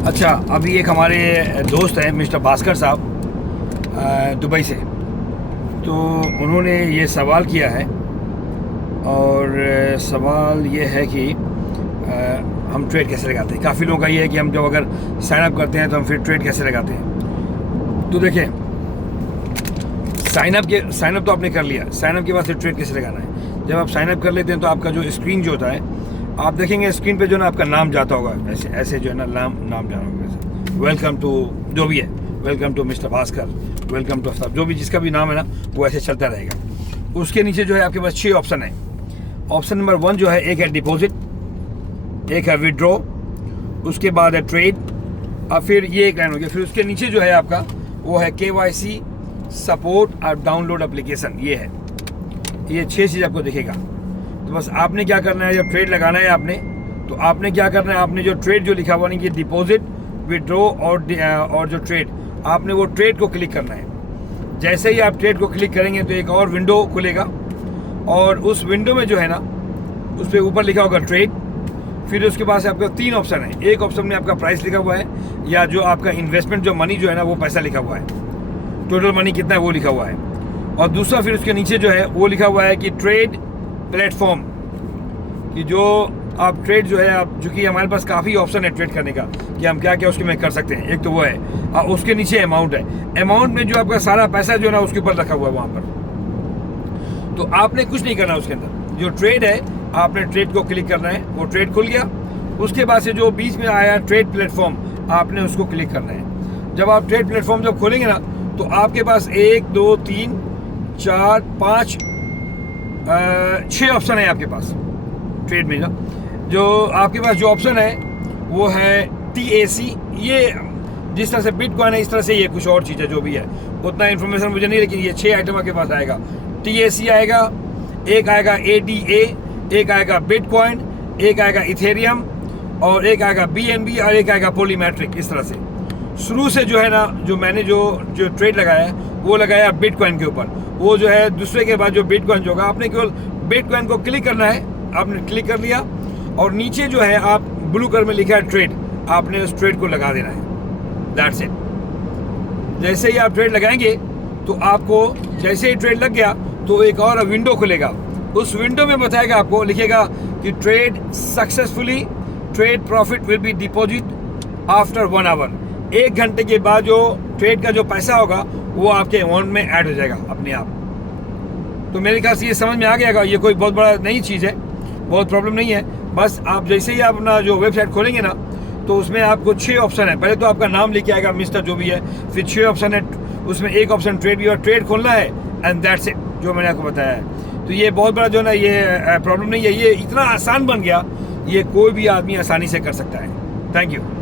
अच्छा, अभी एक हमारे दोस्त हैं मिस्टर भास्कर साहब दुबई से, तो उन्होंने ये सवाल किया है और सवाल ये है कि हम ट्रेड कैसे लगाते हैं। काफ़ी लोगों का ये है कि हम जब अगर साइन अप करते हैं तो हम फिर ट्रेड कैसे लगाते हैं। तो देखिए, साइन अप तो आपने कर लिया, साइन अप के बाद फिर ट्रेड कैसे लगाना है। जब आप साइन अप कर लेते हैं तो आपका जो स्क्रीन जो होता है, आप देखेंगे स्क्रीन पे जो ना आपका नाम जाता होगा, ऐसे ऐसे जो है ना नाम जाना होगा, ऐसे वेलकम टू जो भी है, welcome to mister Bhaskar, welcome to साहब, जो भी जिसका भी नाम है ना वो ऐसे चलता रहेगा। उसके नीचे जो है आपके पास 6 ऑप्शन है। ऑप्शन नंबर 1 जो है, एक है डिपॉजिट, एक है विड्रॉ, उसके बाद है ट्रेड, और फिर ये एक लाइन हो गया। फिर उसके नीचे जो है आपका वो है KYC, सपोर्ट और डाउनलोड एप्लीकेशन। ये 6 चीज़ आपको दिखेगा। तो बस आपने क्या करना है, जब ट्रेड लगाना है आपने, तो आपने क्या करना है, आपने जो ट्रेड जो लिखा हुआ नहीं कि डिपॉजिट, विड्रॉ और जो ट्रेड, आपने वो ट्रेड को क्लिक करना है। जैसे ही आप ट्रेड को क्लिक करेंगे तो एक और विंडो खुलेगा, और उस विंडो में जो है ना, उस पर ऊपर लिखा होगा ट्रेड। फिर उसके पास आपका 3 ऑप्शन है। एक ऑप्शन में आपका प्राइस लिखा हुआ है, या जो आपका इन्वेस्टमेंट जो मनी जो है ना वो पैसा लिखा हुआ है, टोटल मनी कितना है वो लिखा हुआ है। और दूसरा फिर उसके नीचे जो है वो लिखा हुआ है कि ट्रेड प्लेटफॉर्म, कि जो आप ट्रेड जो है, आप चूँकि हमारे पास काफ़ी ऑप्शन है ट्रेड करने का कि हम क्या क्या उसके में कर सकते हैं। एक तो वो है, और उसके नीचे अमाउंट है। अमाउंट में जो आपका सारा पैसा जो है ना उसके ऊपर रखा हुआ है वहाँ पर। तो आपने कुछ नहीं करना उसके अंदर, जो ट्रेड है आपने ट्रेड को क्लिक करना है, वो ट्रेड खुल गया। उसके बाद से जो बीच में आया ट्रेड प्लेटफॉर्म, आपने उसको क्लिक करना है। जब आप ट्रेड प्लेटफॉर्म जब खोलेंगे ना, तो आपके पास 1 2 3 4 5 6 ऑप्शन है आपके पास ट्रेड में। जो आपके पास जो ऑप्शन है वो है TAC। ये जिस तरह से बिटकॉइन है इस तरह से ये कुछ और चीज़ है, जो भी है उतना इन्फॉर्मेशन मुझे नहीं, लेकिन ये 6 आइटम आपके पास आएगा। TAC आएगा, एक आएगा ADA, एक आएगा बिटकॉइन, एक आएगा इथेरियम, और एक आएगा BNB, और एक आएगा पॉलीमेट्रिक। इस तरह से शुरू से जो है ना, जो मैंने जो ट्रेड लगाया है वो लगाया बिटकॉइन के ऊपर। वो जो है दूसरे के बाद जो बिटकॉइन जो होगा, आपने केवल बिटकॉइन को क्लिक करना है। आपने क्लिक कर लिया, और नीचे जो है आप ब्लू कलर में लिखा है ट्रेड, आपने उस ट्रेड को लगा देना है। That's it. जैसे ही आप ट्रेड लगाएंगे तो आपको जैसे ही ट्रेड लग गया तो एक और विंडो खुलेगा। उस विंडो में बताएगा, आपको लिखेगा कि trade successfully, trade profit will be deposit after 1 hour. 1 घंटे के बाद जो ट्रेड का जो पैसा होगा वो आपके अकाउंट में ऐड हो जाएगा अपने आप। तो मेरे ख्याल से ये समझ में आ गया, ये कोई बहुत बड़ा नई चीज़ है, बहुत प्रॉब्लम नहीं है। बस आप जैसे ही आप अपना जो वेबसाइट खोलेंगे ना, तो उसमें आपको 6 ऑप्शन है। पहले तो आपका नाम लेके आएगा मिस्टर जो भी है, फिर 6 ऑप्शन है, उसमें एक ऑप्शन ट्रेड भी, और ट्रेड खोलना है, एंड दैट्स इट, जो मैंने आपको बताया है। तो ये बहुत बड़ा जो ना ये प्रॉब्लम नहीं है, ये इतना आसान बन गया, ये कोई भी आदमी आसानी से कर सकता है। Thank you.